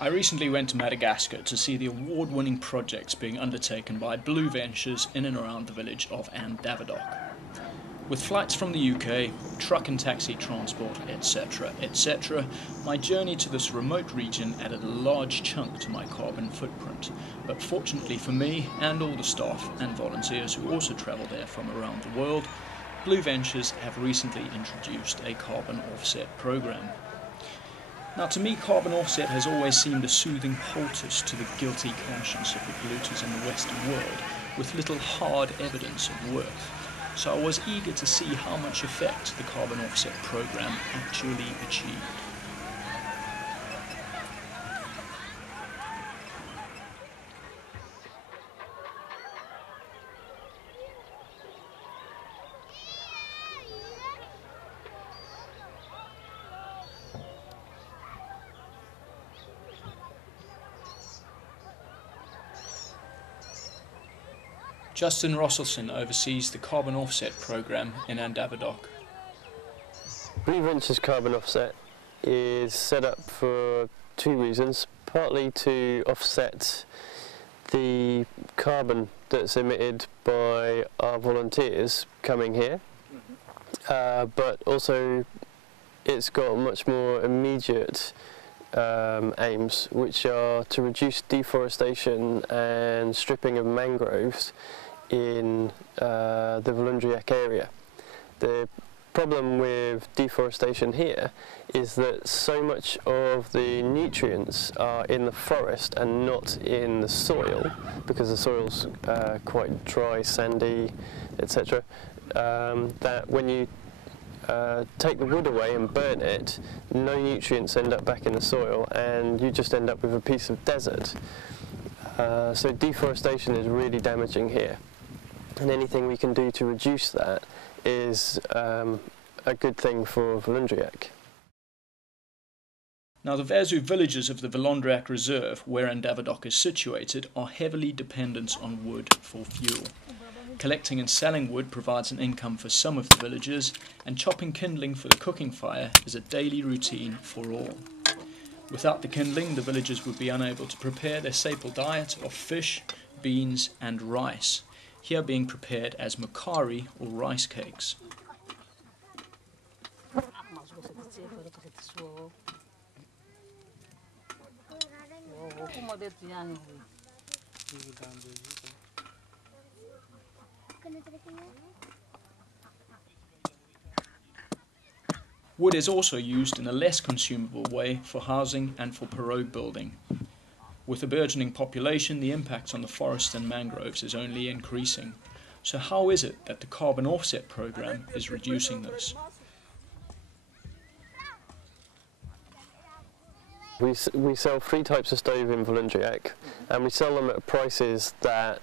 I recently went to Madagascar to see the award-winning projects being undertaken by Blue Ventures in and around the village of Andavadoc. With flights from the UK, truck and taxi transport, etc., etc., my journey to this remote region added a large chunk to my carbon footprint. But fortunately for me and all the staff and volunteers who also travel there from around the world, Blue Ventures have recently introduced a carbon offset program. Now, to me, carbon offset has always seemed a soothing poultice to the guilty conscience of the polluters in the Western world, with little hard evidence of worth. So I was eager to see how much effect the carbon offset program actually achieved. Justin Rosselson oversees the carbon offset program in Andavadoc. Blue Ventures Carbon Offset is set up for two reasons, partly to offset the carbon that's emitted by our volunteers coming here, but also it's got much more immediate aims, which are to reduce deforestation and stripping of mangroves in the Volundriac area. The problem with deforestation here is that so much of the nutrients are in the forest and not in the soil, because the soil's quite dry, sandy, etc., that when you take the wood away and burn it, no nutrients end up back in the soil and you just end up with a piece of desert. So deforestation is really damaging here, and anything we can do to reduce that is a good thing for Volundriac. Now, the Vezo villages of the Volundriac Reserve, where Andavadoc is situated, are heavily dependent on wood for fuel. Collecting and selling wood provides an income for some of the villagers, and chopping kindling for the cooking fire is a daily routine for all. Without the kindling, the villagers would be unable to prepare their staple diet of fish, beans and rice, here being prepared as mokari or rice cakes. Wood is also used in a less consumable way for housing and for pirogue building. With a burgeoning population, the impact on the forests and mangroves is only increasing. So how is it that the carbon offset program is reducing this? We sell three types of stove in Volundriac, and we sell them at prices that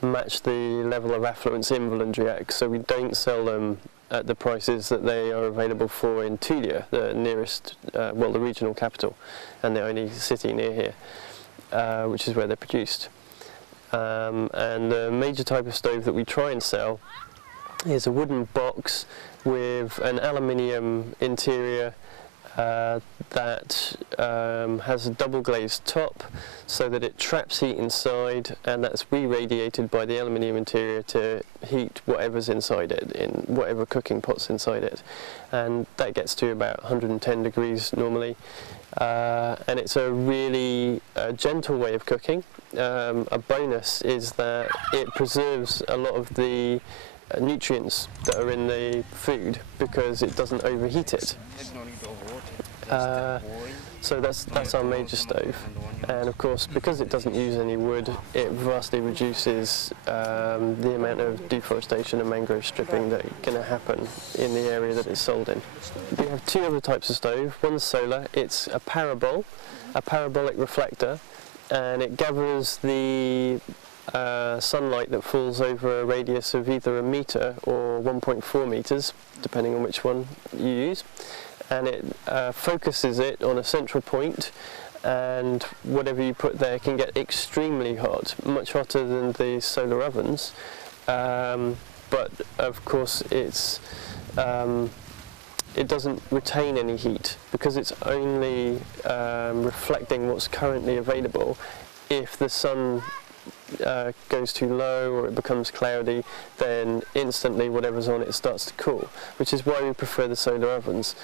match the level of affluence in Volundriac, so we don't sell them at the prices that they are available for in Tulia, the nearest, well, the regional capital, and the only city near here, which is where they're produced. And the major type of stove that we try and sell is a wooden box with an aluminium interior that has a double glazed top, so that it traps heat inside, and that's re-radiated by the aluminium interior to heat whatever's inside it, in whatever cooking pot's inside it, and that gets to about 110 degrees normally, and it's a really gentle way of cooking. A bonus is that it preserves a lot of the nutrients that are in the food because it doesn't overheat it. So that's our major stove, and of course, because it doesn't use any wood, it vastly reduces the amount of deforestation and mangrove stripping that going to happen in the area that it's sold in. We have two other types of stove. One's solar. It's a parabolic reflector, and it gathers the sunlight that falls over a radius of either a metre or 1.4 metres, depending on which one you use, and it focuses it on a central point, and whatever you put there can get extremely hot, much hotter than the solar ovens, but of course it's it doesn't retain any heat because it's only reflecting what's currently available. If the sun goes too low or it becomes cloudy, then instantly whatever's on it starts to cool, which is why we prefer the solar ovens.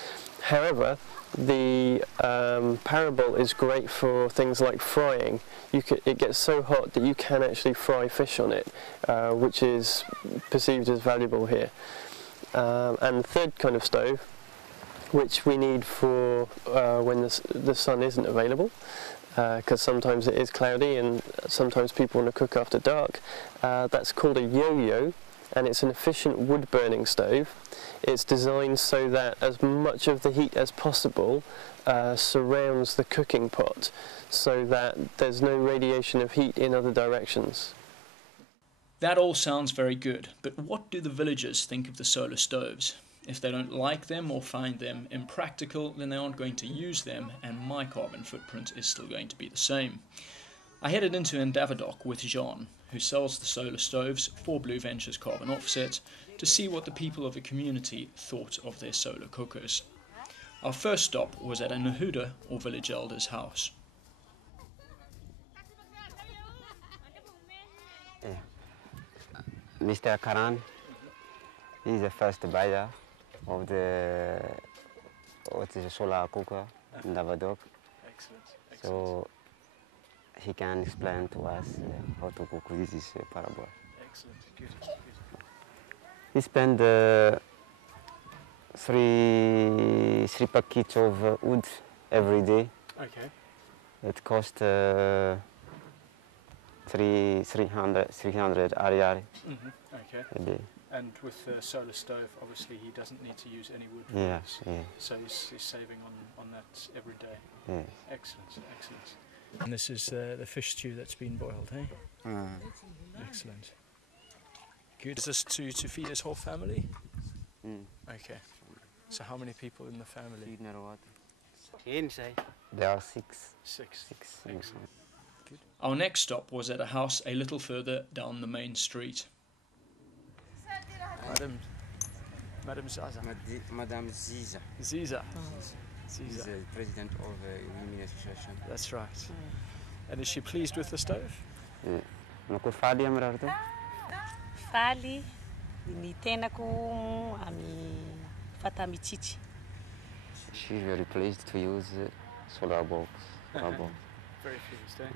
However, the Parabol is great for things like frying. It gets so hot that you can actually fry fish on it, which is perceived as valuable here. And the third kind of stove, which we need for when the sun isn't available, because sometimes it is cloudy and sometimes people want to cook after dark. That's called a yo-yo, and it's an efficient wood burning stove. It's designed so that as much of the heat as possible surrounds the cooking pot, so that there's no radiation of heat in other directions. That all sounds very good, but what do the villagers think of the solar stoves? If they don't like them or find them impractical, then they aren't going to use them, and my carbon footprint is still going to be the same. I headed into Ndavadoc with Jean, who sells the solar stoves for Blue Ventures Carbon Offset, to see what the people of the community thought of their solar cookers. Our first stop was at a Nahuda, or village elder's house. Mr. Karan, he's the first buyer of the solar cooker in Ndavadoc. Excellent. So he can explain to us how to cook with this Parabol. Excellent. Good. He spent three packets of wood every day. Okay. It cost 300 ariary Okay. a day. And with the solar stove, obviously he doesn't need to use any wood. Yes, yeah. So he's saving on that every day. Yeah. Excellent. And this is the fish stew that's been boiled, eh? Excellent. Good. Is this to feed his whole family? Okay. So how many people in the family? There are six. Six. Excellent. Good. Our next stop was at a house a little further down the main street. Madam Zaza. Madame Ziza. Ziza. She's the president of the Women Association. That's right. And is she pleased with the stove? Faly ny tenako ami fatamichichi. She's very pleased to use solar box. Very pleased, eh?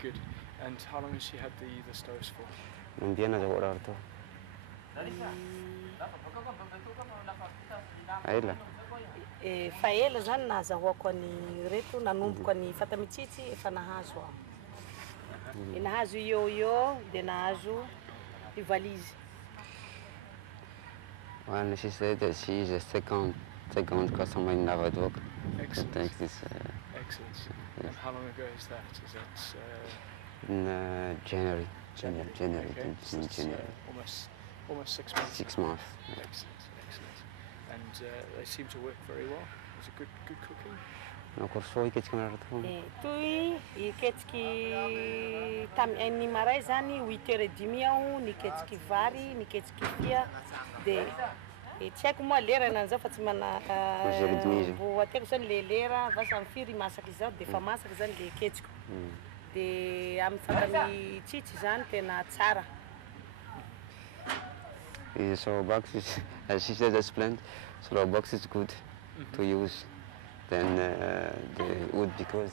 Good. And how long has she had the stoves for? Fa ela zany nazahoako any reto nanomboka ny fatamichichi efa nahazo aho. Nahazo yo dia nahazo i valise. Well, she said that she is the second customer in Ndavadoc. Excellent. Takes this. Excellent. And how long ago is that? Is that In January. January. Okay. So it's, almost 6 months. 6 months. Excellent. And they seem to work very well. Is it good cooking? Toy niketsiky ny maray zany 8h30 aho niketsiky vary niketsiky fia dia tsy haiko moa lera nan'izao fa tsy bo ateko zany le lera vasa mifiry masaka izao dia efa masaka zany le ketsiko dia amin'ny fatamichichi zany tena tsara. So box is, as she said, explained, so the box is good to use. Then the wood, because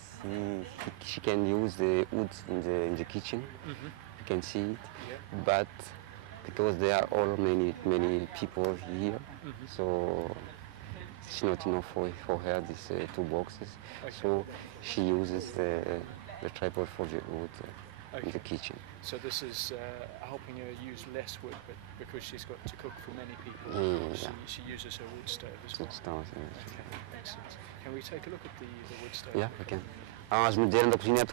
she can use the wood in the kitchen, you can see it. Yeah. But because there are all many people here, so it's not enough for her these 2 boxes. Okay. So she uses the tripod for the wood in the kitchen. So this is helping her use less wood, but because she's got to cook for many people, she uses her wood stove as well. Okay, excellent. Can we take a look at the wood stove? Yeah, we can. As me dentro da cozinha